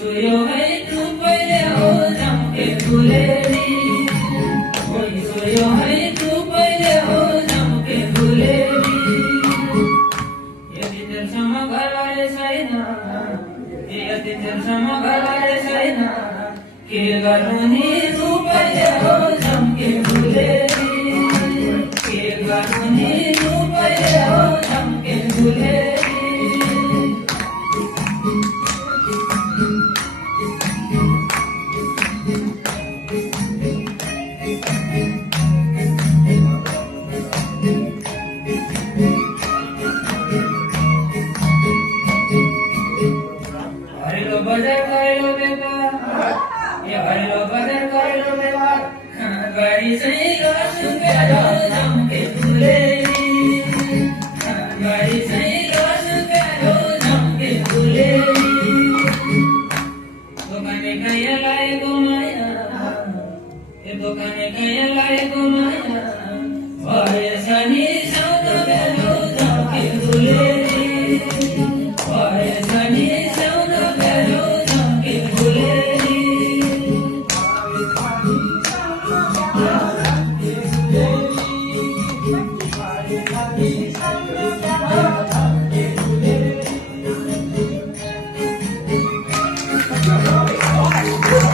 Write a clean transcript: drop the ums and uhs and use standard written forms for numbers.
सोयो है तू पहले हो जम के भूलेरी कोई सोयो है तू पहले हो जम के भूलेरी यदि तेरे समा घरवाले सैना यदि तेरे समा घरवाले सैना के गरुनी तू पहले हो जम के भूलेरी के गरुनी तू पहले हो जम के भूलेरी बजार करेलो व्यापार ये हरिलो बजार करेलो व्यापार गाड़ी से लस प्यारो जम के भूलेरी गाड़ी से लस प्यारो जम के भूलेरी दुकाने कया लाए गुमाया ये दुकाने कया लाए गुमाया